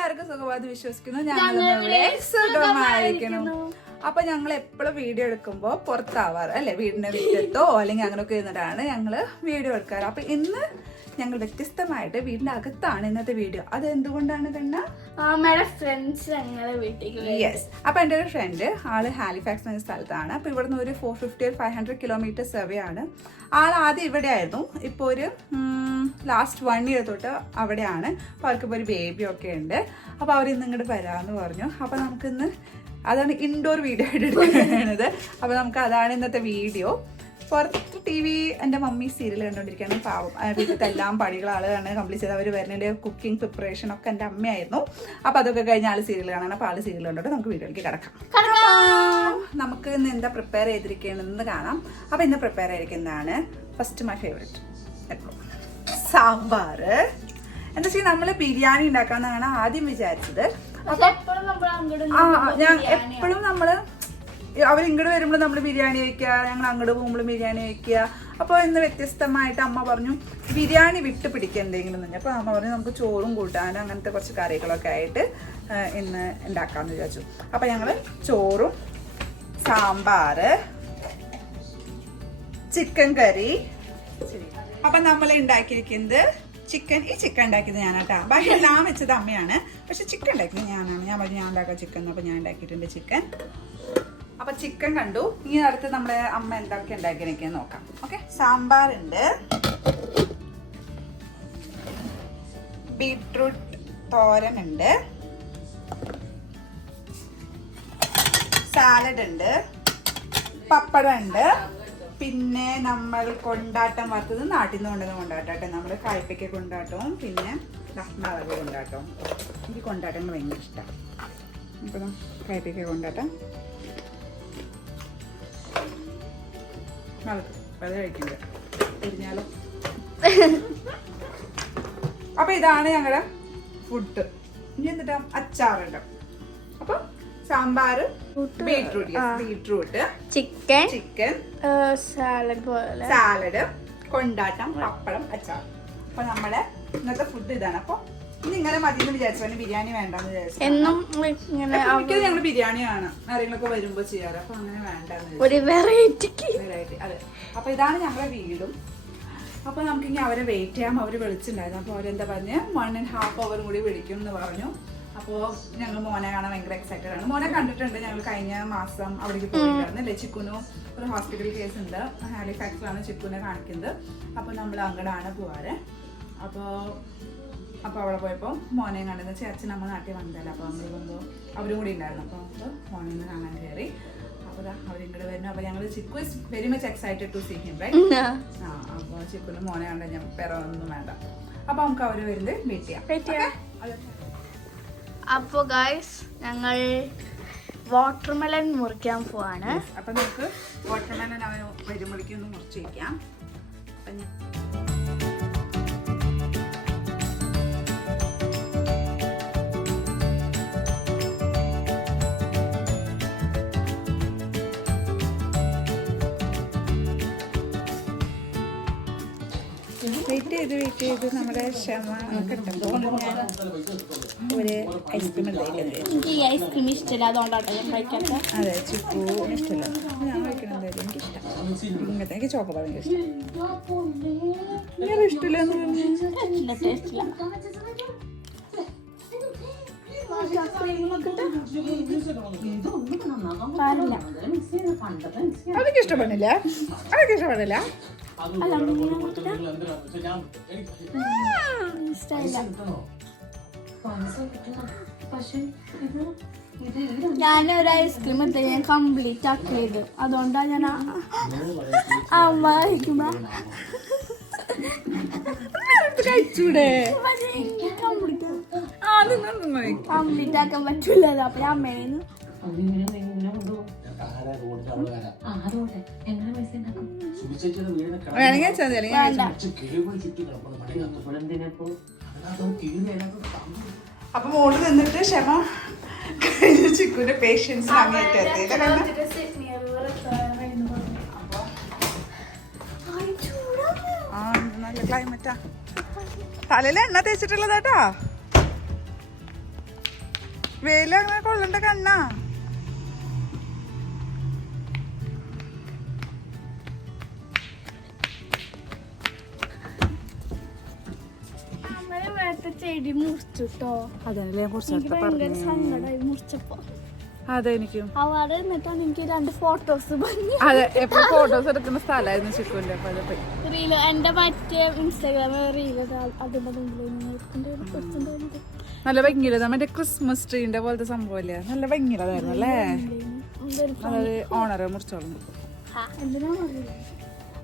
എല്ലാവർക്കും സുഖമായിട്ട് വിശ്വസിക്കുന്നു. ഞങ്ങളിവിടെ സുഖമായിരിക്കണം. അപ്പൊ ഞങ്ങൾ എപ്പോഴും വീഡിയോ എടുക്കുമ്പോൾ പുറത്താവാറ് അല്ലെ, വീടിന്റെ മുറ്റത്തോ അല്ലെങ്കിൽ അങ്ങനെയൊക്കെ ഇരുന്നിട്ടാണ് ഞങ്ങള് വീഡിയോ എടുക്കാറ്. അപ്പൊ ഇന്ന് ഞങ്ങൾ വ്യത്യസ്തമായിട്ട് വീടിന്റെ അകത്താണ് ഇന്നത്തെ വീഡിയോ. അത് എന്തുകൊണ്ടാണ് കണ്ണ? യെസ്. അപ്പൊ എൻ്റെ ഒരു ഫ്രണ്ട് ആള് ഹാലിഫാക്സ് എന്ന സ്ഥലത്താണ്. അപ്പൊ ഇവിടുന്ന് ഒരു 450 500 കിലോമീറ്റേഴ്സ് അവേ ആണ്. ആൾ ആദ്യം ഇവിടെ ആയിരുന്നു. ഇപ്പൊ ഒരു ലാസ്റ്റ് 1 year തൊട്ട് അവിടെയാണ്. അപ്പൊ അവർക്കിപ്പോ ഒരു ബേബി ഒക്കെ ഉണ്ട്. അപ്പൊ അവർ ഇന്ന് ഇങ്ങോട്ട് വരാമെന്ന് പറഞ്ഞു. അപ്പൊ നമുക്കിന്ന് അതാണ് ഇൻഡോർ വീഡിയോ ആയിട്ട് എടുക്കുന്നത്. അപ്പൊ നമുക്ക് അതാണ് ഇന്നത്തെ വീഡിയോ. പുറത്ത് TV എൻ്റെ മമ്മി സീരിയൽ കണ്ടുകൊണ്ടിരിക്കുകയാണ്. പാവം വീട്ടിലത്തെ എല്ലാം പണികൾ ആളാണ് കംപ്ലീറ്റ് ചെയ്ത്. അവർ വരുന്നതിൻ്റെ കുക്കിംഗ് പ്രിപ്പറേഷൻ ഒക്കെ എൻ്റെ അമ്മയായിരുന്നു. അപ്പോൾ അതൊക്കെ കഴിഞ്ഞ് ആൾ സീരിയൽ കാണാൻ. അപ്പോൾ ആൾ സീരിയൽ കണ്ടിട്ട് നമുക്ക് വീഡിയോയിലേക്ക് കിടക്കാം. നമുക്ക് ഇന്ന് എന്താ പ്രിപ്പയർ ചെയ്തിരിക്കണമെന്ന് കാണാം. അപ്പോൾ ഇന്ന് പ്രിപ്പയർ ചെയ്തിരിക്കുന്നതാണ് ഫസ്റ്റ് മൈ ഫേവറേറ്റ് സാമ്പാർ. എന്താ വെച്ചാൽ നമ്മൾ ബിരിയാണി ഉണ്ടാക്കാമെന്നാണ് ആദ്യം വിചാരിച്ചത്. ഞാൻ എപ്പോഴും നമ്മള് അവരിങ്ങോട്ട് വരുമ്പോൾ നമ്മൾ ബിരിയാണി വയ്ക്കുക, ഞങ്ങൾ അങ്ങോട്ട് പോകുമ്പോൾ ബിരിയാണി വയ്ക്കുക. അപ്പോൾ ഇന്ന് വ്യത്യസ്തമായിട്ട് അമ്മ പറഞ്ഞു ബിരിയാണി വിട്ട് പിടിക്കുക എന്തെങ്കിലും തന്നെ. അപ്പോൾ അമ്മ പറഞ്ഞു നമുക്ക് ചോറും കൂട്ടാനും അങ്ങനത്തെ കുറച്ച് കറികളൊക്കെ ആയിട്ട് ഇന്ന് ഉണ്ടാക്കാമെന്ന് വിചാരിച്ചു. അപ്പോൾ ഞങ്ങൾ ചോറും സാമ്പാർ, ചിക്കൻ കറി. അപ്പം നമ്മൾ ഉണ്ടാക്കിയിരിക്കുന്നത് ചിക്കൻ. ഈ ചിക്കൻ ഉണ്ടാക്കിയത് ഞാനാട്ടാ. ബാക്കി എല്ലാം വെച്ചത് അമ്മയാണ്. പക്ഷെ ചിക്കൻ ഉണ്ടാക്കിയത് ഞാനാണ്. ഞാൻ പറഞ്ഞു ഞാൻ ഉണ്ടാക്കാം ചിക്കൻ. അപ്പോൾ ഞാൻ ഉണ്ടാക്കിയിട്ടുണ്ട് ചിക്കൻ. അപ്പൊ ചിക്കൻ കണ്ടു. ഇനി അടുത്ത് നമ്മുടെ അമ്മ എന്തൊക്കെ ഉണ്ടാക്കിയെന്നൊക്കെ നോക്കാം. ഓക്കെ. സാമ്പാറുണ്ട്, ബീട്രൂട്ട് തോരനുണ്ട്, സാലഡ് ഉണ്ട്, പപ്പടം ഉണ്ട്, പിന്നെ നമ്മൾ കൊണ്ടാട്ടം വറുത്തത് നാട്ടിൽ നിന്ന് കൊണ്ടുവന്ന കൊണ്ടാട്ടം. നമ്മൾ കായ്പയ്ക്ക കൊണ്ടാട്ടവും പിന്നെ മുളക് കൊണ്ടാട്ടവും. എനിക്ക് കൊണ്ടാട്ടങ്ങൾ ഭയങ്കര ഇഷ്ടമാണ്. അപ്പം കായ്പയ്ക്ക കൊണ്ടാട്ടം അത് കഴിക്കുന്നത് തിരിഞ്ഞാലോ. അപ്പൊ ഇതാണ് ഞങ്ങളുടെ ഫുഡ്. ഇനി എന്നിട്ട് അച്ചാറുണ്ട്. അപ്പൊ സാമ്പാർ, ബീട്രൂട്ട്, ചിക്കൻ, സാലഡ്, കൊണ്ടാട്ടം, പപ്പടം, അച്ചാർ. അപ്പൊ നമ്മുടെ ഇന്നത്തെ ഫുഡ് ഇതാണ്. അപ്പൊ ഇനി ഇങ്ങനെ മതി എന്ന് വിചാരിച്ചു. ബിരിയാണി വേണ്ടെന്ന് വിചാരിച്ചു. മിക്കത് ഞങ്ങൾ ബിരിയാണിയാണ് ആരെങ്കിലൊക്കെ വരുമ്പോ ചെയ്യാറ്. അപ്പൊ അങ്ങനെ വേണ്ടെന്ന് വെറൈറ്റി. അതെ. അപ്പൊ ഇതാണ് ഞങ്ങളുടെ വീടും. അപ്പൊ നമുക്ക് ഇനി അവരെ വെയിറ്റ് ചെയ്യാം. അവര് വിളിച്ചിട്ടുണ്ടായിരുന്നു. അപ്പൊ അവരെന്താ പറഞ്ഞ് 1.5 hour കൂടി വിളിക്കും എന്ന് പറഞ്ഞു. അപ്പോ ഞങ്ങൾ മോനെ കാണാൻ ഭയങ്കര എക്സൈറ്റഡ് ആണ്. മോനെ കണ്ടിട്ടുണ്ട്. ഞങ്ങൾ കഴിഞ്ഞ മാസം അവിടേക്ക് പോയിട്ടുണ്ടായിരുന്നു അല്ലേ. ചിക്കുനു ഒരു ഹോസ്പിറ്റൽ കേസ് ഉണ്ട്. ഹാലിഫാക്സിലാണ് ചിക്കുനെ കാണിക്കുന്നത്. അപ്പൊ നമ്മൾ അങ്ങോട്ടാണ് പോവാറ്. അപ്പോൾ അവിടെ പോയപ്പോൾ മോനെ കണ്ടെന്ന് വെച്ചാൽ അച്ഛൻ നമ്മൾ നാട്ടിൽ വന്നതല്ല. അപ്പോൾ നമ്മൾ പോകുമ്പോൾ അവരും കൂടി ഉണ്ടായിരുന്നു. അപ്പോൾ നമുക്ക് മോനെ ഒന്ന് കാണാൻ കയറി. അപ്പോൾ അവരിങ്ങോട്ട് വരുന്നു. അപ്പോൾ ഞങ്ങൾ Chikku is very much excited to see him right. അപ്പോൾ ചിക്കുന് മോനെ കണ്ട ഞാൻ വേറെ ഒന്നും വേണ്ട. അപ്പോൾ നമുക്ക് അവർ വരുന്നത് വെയിറ്റ് ചെയ്യാം. അപ്പോൾ ഗൈസ് ഞങ്ങൾ വാട്ടർമെലൺ മുറിക്കാൻ പോവാണ്. അപ്പം നമുക്ക് വാട്ടർമെലൺ അവന് വരുമ്പോഴേക്കും ഒന്ന് മുറിച്ച് വയ്ക്കാം. അപ്പം ഞാൻ വെയിറ്റ് ചെയ്ത് നമ്മുടെ ക്ഷമ കിട്ടുമ്പോൾ ഞാൻ ഒരു ഐസ്ക്രീം ഉണ്ടാക്കുന്നത്. എനിക്ക് ഈ ഐസ്ക്രീം ഇഷ്ടമില്ല, അതുകൊണ്ടാട്ടോ ഞാൻ കഴിക്കാത്ത. അതെ, ചിക്കൂന് ഇഷ്ടമല്ല. ഞാൻ കഴിക്കണം എന്തായാലും എനിക്കിഷ്ടം. ഇങ്ങനത്തെ എനിക്ക് ചോക്കോബാർ ഭയങ്കര ഇഷ്ടം. ഞാൻ ഇഷ്ടമില്ലെന്ന് പറഞ്ഞു. ടേസ്റ്റില്ല. അതൊക്കെ ഇഷ്ടപ്പെടില്ല. അതൊക്കെ ഇഷ്ടപ്പെടില്ല. ഞാനൊരു ഐസ്ക്രീം എടുത്ത് ഞാൻ കംപ്ലീറ്റ് ആക്കിയത്. അതുകൊണ്ടാണ് ഞാൻ അമ്മ കഴിക്കുമ്പോ കഴിച്ചൂടെ കംപ്ലീറ്റ് ആക്കാൻ പറ്റൂലല്ലോ. അപ്പൊ ഞാൻ അമ്മേന്ന് അപ്പൊ മോള് നിന്നിട്ട് ക്ഷമ ചിക്കുന്റെ പേഷ്യൻസ് നല്ല ക്ലൈമറ്റാ. തലയിൽ എണ്ണ തേച്ചിട്ടുള്ളതാട്ടാ. വെയില് അങ്ങനെ കൊള്ളണ്ട കണ്ണാ. ചെടി മുറിച്ചിട്ടോ. അതല്ലേ എനിക്ക് ഭയങ്കര സങ്കടമായി മുറിച്ചപ്പോ. അതെ എനിക്കും. അവിടെ നിന്നിട്ടാണ് എനിക്ക് 2 ഫോട്ടോസ് അതെ എപ്പോഴും ഫോട്ടോസ് എടുക്കുന്ന സ്ഥലമായിരുന്നു ചിക്കുവിന്റെ. റീല് എന്റെ മറ്റേ ഇൻസ്റ്റാഗ്രാമിൽ റീല് അതിന്റെ നല്ല ഭംഗിയില്ല. മറ്റേ ക്രിസ്മസ് ട്രീന്റെ പോലത്തെ സംഭവല്ലേ, നല്ല ഭംഗിയില്ലായിരുന്നു അല്ലേ. അതായത് ഓണറ് മുറിച്ചോളും.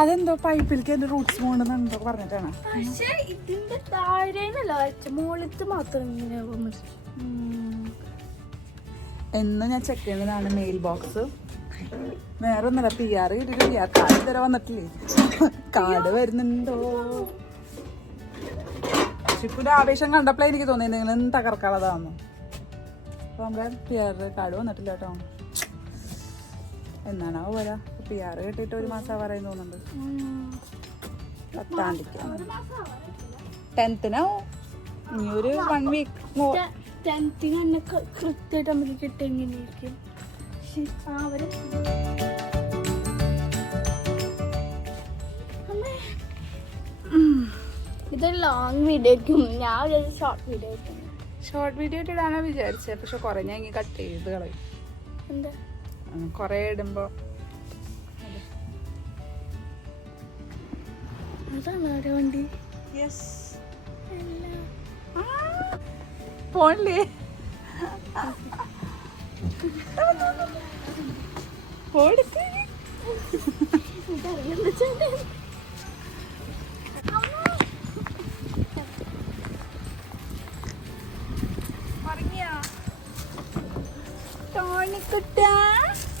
അതെന്തോ പൈപ്പിലേക്ക് എന്റെ റൂട്ട്സ് പോകണ്ടെന്നോ പറഞ്ഞിട്ടാണ്. പക്ഷെ ഇതിന്റെ താഴെന്നല്ല വെച്ച മുകളിലത്തെ മാത്രം ഇങ്ങനെ എന്ന് ഞാൻ ചെക്ക് ചെയ്യുന്നതാണ് മെയിൽ ബോക്സ്. വേറെ ഒന്നല്ല, PR കിട്ടിയിട്ടില്ല. കാർഡ് ഇതുവരെ വന്നിട്ടില്ലേ. കാർഡ് വരുന്നുണ്ടോ? ചിക്കുന്റെ ആവേശം കണ്ടപ്പോഴേ എനിക്ക് തോന്നി നിങ്ങൾ തകർക്കാളതാന്നു. അപ്പൊ നമ്മുടെ PR കാർഡ് വന്നിട്ടില്ല കേട്ടോ. എന്നാണോ പോലെ PR കിട്ടിയിട്ട് 1 മാസം പറയുന്നു തോന്നുന്നുണ്ട്. 10-ാം തീയതി 10th-നാവും. ഇനി ഒരു 1 വീക്ക്. 10th-ന് തന്നെ കൃത്യമായിട്ട് നമുക്ക് കിട്ടും. എങ്ങനെയായിരിക്കും ഇതൊരു ലോങ് വീഡിയോ ആയിരിക്കും. ഞാൻ വിചാരിച്ചു ഷോർട്ട് വീഡിയോ ആയിരിക്കും. ഷോർട്ട് വീഡിയോ ഇടാനാ വിചാരിച്ചത്. പക്ഷെ കുറെ ഞാൻ ഇങ്ങനെ കട്ട് ചെയ്ത് കളയും. എന്താ കൊറേ ഇടുമ്പോ അതാണ് വണ്ടി. പോണില്ലേ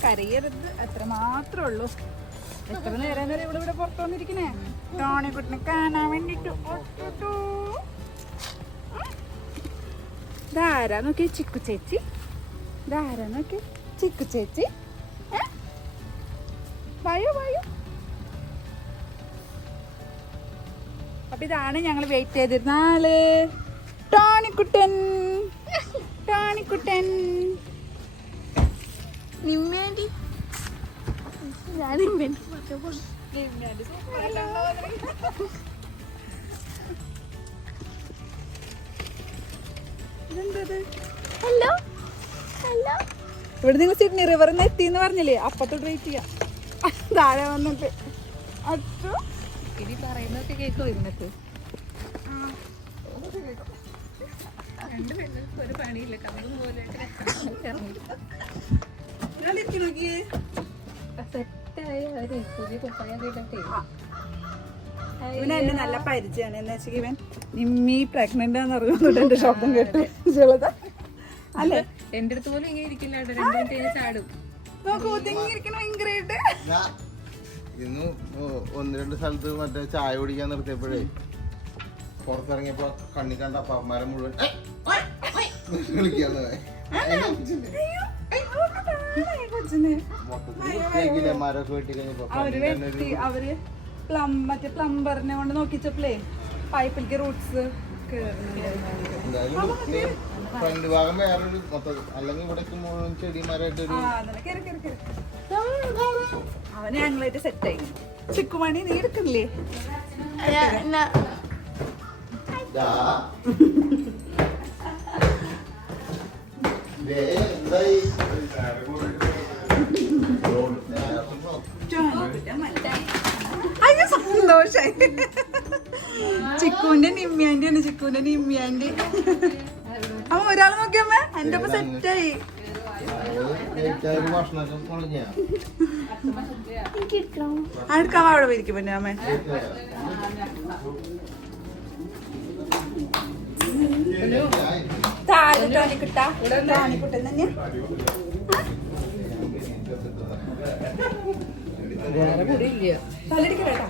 കരയരുത്, അത്ര മാത്രമേ ഉള്ളൂ. എത്ര നേരം വരെ ഇവിടെ പുറത്തു വന്നിരിക്കണേ ടോണിക്കുട്ടിനെ കാണാൻ വേണ്ടിട്ട്. ധാരാ നോക്കി ചിക്കു ചേച്ചി, ധാരാ നോക്കി ചിക്കു ചേച്ചി. വായോ വായോ. അപ്പൊ ഇതാണ് ഞങ്ങൾ വെയിറ്റ് ചെയ്തിരുന്ന ആള്, ടോണിക്കുട്ടൻ. ടോണിക്കുട്ടൻ നിമ്മേണ്ടി ഞാൻ നിമ്മേണ്ടി ഹലോ ഹലോ. ഇവിടെ നിങ്ങൾ സിഡ്നി റിവറിന്ന് എത്തിന്ന് പറഞ്ഞില്ലേ, അപ്പത്തോട്ട് വെയിറ്റ് ചെയ്യാം. താഴെ വന്നിട്ട് അച്ഛോ ഇനി പറയുന്നതൊക്കെ കേൾക്കും. ഇരുന്നിട്ട് ഒരു പണിയില്ല, കമ്പും പോലെ ഇവനെ എന്നെ നല്ല പരിചയമാണ്. എന്ന് വെച്ചാൽ ഇവൻ നിമ്മി പ്രഗ്നന്റ് ആണെന്ന് അറിയുന്നുണ്ട്. എന്റെ ശബ്ദം കേട്ടു അല്ലേ. എന്റെ അടുത്ത് പോലും ഇങ്ങനെ ഇരിക്കില്ല. 2 മിനിറ്റ് ചാടും. നോക്കൂ ഒതുങ്ങിയിരിക്കണം ഭയങ്കരമായിട്ട്. ഇന്ന് 1-2 സ്ഥലത്ത് മറ്റേ ചായ കുടിക്കാൻ നിർത്തിയപ്പോഴേ പുറത്തിറങ്ങിയപ്പോ കണ്ണി കണ്ട അപ്പന്മാരെ മുഴുവൻ വിളിക്കാന്ന് മരമൊക്കെ വെട്ടി കഴിഞ്ഞപ്പോ അവര് മറ്റേ പ്ലംബറിനെ കൊണ്ട് നോക്കിച്ചപ്പോഴേ പൈപ്പിലേക്ക് റൂട്ട്സ് ഫ്രണ്ട് ഭാഗം വേറൊരു മൊത്തം. അല്ലെങ്കിൽ ഇവിടെ മുഴുവൻ ചെടിമാരായിട്ടൊരു അവന് ഞങ്ങളായിട്ട് സെറ്റായി. ചിക്കുമണി നീ എടുക്കുന്നില്ലേ? സന്തോഷായി. ചിക്കുവിന്റെ നിമ്മിയാൻ്റെ ആണ്. ചിക്കുവിന്റെ നിമ്മിയാൻ്റെ. അമ്മ ഒരാൾ നോക്കിയമ്മ എന്റെ ഒപ്പം സെറ്റായി. അടുക്കാൻ അവിടെ പോയിരിക്കും പിന്നെ അമ്മ. താഴെ ടോണിക്കുട്ടാ, ടോണിക്കുട്ടൻ തന്നെ. തലടിക്കട്ടാ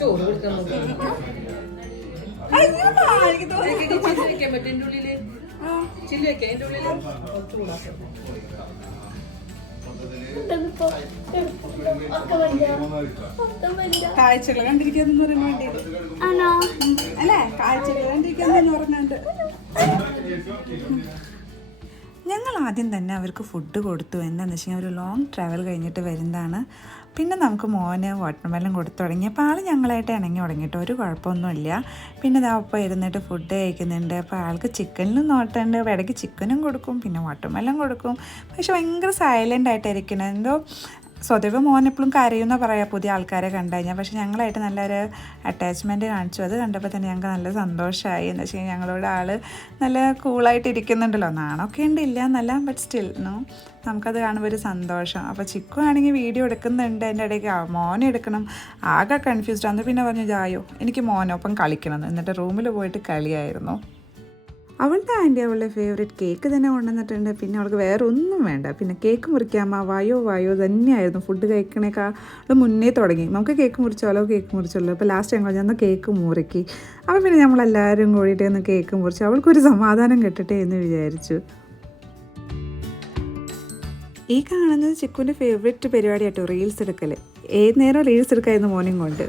ചോറ് കൊടുക്കാൻ ചില്ലി വെക്കാം. അതിന്റെ ഉള്ളില് കാഴ്ചകൾ കണ്ടിരിക്കാന്ന് പറയാൻ വേണ്ടി ആണോ? അല്ലേ, കാഴ്ചകൾ കണ്ടിരിക്കാന്ന് പറഞ്ഞുണ്ട്. ഞങ്ങൾ ആദ്യം തന്നെ അവർക്ക് ഫുഡ് കൊടുത്തു. എന്താണെന്ന് വെച്ച് കഴിഞ്ഞാൽ ഒരു ലോങ് ട്രാവൽ കഴിഞ്ഞിട്ട് വരുന്നതാണ്. പിന്നെ നമുക്ക് മോന് വാട്ടർമെലൺ കൊടുത്തു തുടങ്ങി. അപ്പോൾ ആൾ ഞങ്ങളായിട്ട് ഇണങ്ങി തുടങ്ങിയിട്ട് ഒരു കുഴപ്പമൊന്നുമില്ല. പിന്നെ ഇതാ ഒപ്പം ഇരുന്നിട്ട് ഫുഡ് കഴിക്കുന്നുണ്ട്. അപ്പോൾ ആൾക്ക് ചിക്കനിലും നോട്ടുണ്ട്, ഇടയ്ക്ക് ചിക്കനും കൊടുക്കും, പിന്നെ വാട്ടർമെലൺ കൊടുക്കും. പക്ഷെ ഭയങ്കര സൈലൻ്റ് ആയിട്ടിരിക്കണം. എന്തോ സ്വതവേ മോൻ എപ്പോഴും കരയുമെന്നാണ് പറയുക പുതിയ ആൾക്കാരെ കണ്ടു കഴിഞ്ഞാൽ. പക്ഷെ ഞങ്ങളായിട്ട് നല്ലൊരു അറ്റാച്ച്മെൻറ്റ് കാണിച്ചു. അത് കണ്ടപ്പോൾ തന്നെ ഞങ്ങൾക്ക് നല്ല സന്തോഷമായി. എന്ന് വെച്ച് കഴിഞ്ഞാൽ ഞങ്ങളോട് ആൾ നല്ല കൂളായിട്ട് ഇരിക്കുന്നുണ്ടല്ലോ. നാണമൊക്കെ ഉണ്ടില്ല എന്നല്ല, ബട്ട് സ്റ്റിൽ നമുക്കത് കാണുമ്പോൾ ഒരു സന്തോഷം. അപ്പോൾ ചിക്കു ആണെങ്കിൽ വീഡിയോ എടുക്കുന്നുണ്ട്, എൻ്റെ ഇടയ്ക്ക് മോനെ എടുക്കണം. ആകെ കൺഫ്യൂസ്ഡ് ആണ്. പിന്നെ പറഞ്ഞു ജായോ എനിക്ക് മോനൊപ്പം കളിക്കണം. എന്നിട്ട് റൂമിൽ പോയിട്ട് കളിയായിരുന്നു. അവളുടെ ആൻറ്റി അവളുടെ ഫേവറേറ്റ് കേക്ക് തന്നെ കൊണ്ടുവന്നിട്ടുണ്ട്. പിന്നെ അവൾക്ക് വേറെ ഒന്നും വേണ്ട. പിന്നെ കേക്ക് മുറിക്കാമ വായോ തന്നെയായിരുന്നു. ഫുഡ് കഴിക്കണേക്കാൾ മുന്നേ തുടങ്ങി. നമുക്ക് കേക്ക് മുറിച്ചാലോ. അപ്പോൾ ലാസ്റ്റ് ഞങ്ങൾ ഞാൻ കേക്ക് മുറിക്കി. അപ്പോൾ പിന്നെ നമ്മളെല്ലാവരും കൂടിയിട്ട് ഒന്ന് കേക്ക് മുറിച്ചു. അവൾക്കൊരു സമാധാനം കിട്ടട്ടെ എന്ന് വിചാരിച്ചു. ഈ കാണുന്നത് ചിക്കുവിൻ്റെ ഫേവറേറ്റ് പരിപാടിയാട്ടോ, റീൽസ് എടുക്കൽ. ഏത് നേരം റീൽസ് എടുക്കായിരുന്നു മോർണിംഗ് കൊണ്ട്.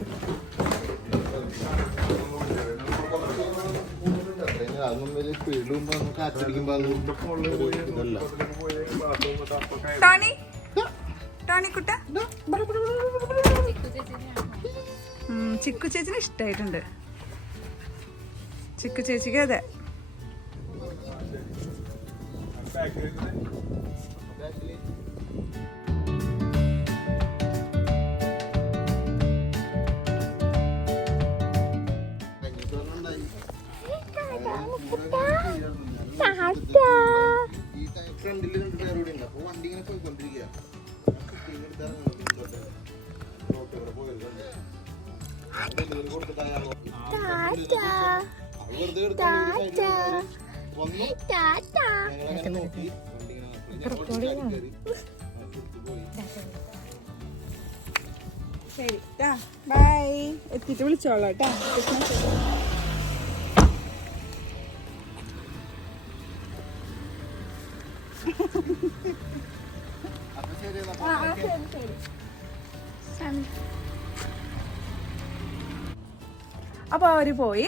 ചിക്കു ചേച്ചിന് ഇഷ്ടായിട്ടുണ്ട്. ചിക്കു ചേച്ചിക്ക് അതെ. ശരി, ബൈ. എത്തിയിട്ട് വിളിച്ചോളാം കേട്ടോ. അപ്പോൾ അവർ പോയി.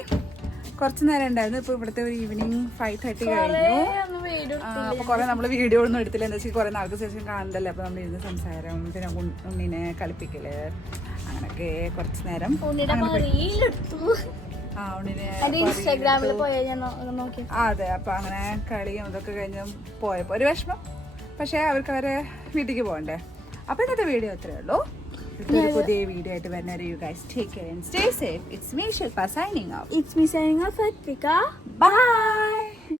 കുറച്ച് നേരം ഉണ്ടായിരുന്നു. ഇപ്പോൾ ഇവിടുത്തെ ഒരു ഈവനിങ് 5:30 കഴിഞ്ഞു. അപ്പോൾ കുറേ നമ്മൾ വീഡിയോ ഒന്നും എടുത്തില്ല. എന്താ വെച്ചാൽ കുറേ നാൾക്ക് ശേഷം കാണണ്ടല്ലേ. അപ്പോൾ നമ്മൾ ഇരുന്ന് സംസാരം, പിന്നെ ഉണ്ണിനെ കളിപ്പിക്കൽ, അങ്ങനെയൊക്കെ കുറച്ച് നേരം. ഇൻസ്റ്റാഗ്രാമിൽ നോക്കി. അതെ, അപ്പോൾ അങ്ങനെ കളിയും ഇതൊക്കെ കഴിഞ്ഞ് പോയപ്പോൾ ഒരു വിഷമം. പക്ഷേ അവർക്ക് അവരെ വീട്ടിലേക്ക് പോകണ്ടേ. അപ്പോൾ ഇന്നത്തെ വീഡിയോ അത്രയേ ഉള്ളൂ. പുതിയ വീഡിയോ ആയിട്ട് വരുന്ന you guys take care and stay safe. It's me Shilpa signing off. It's me signing off, Atvika. Bye.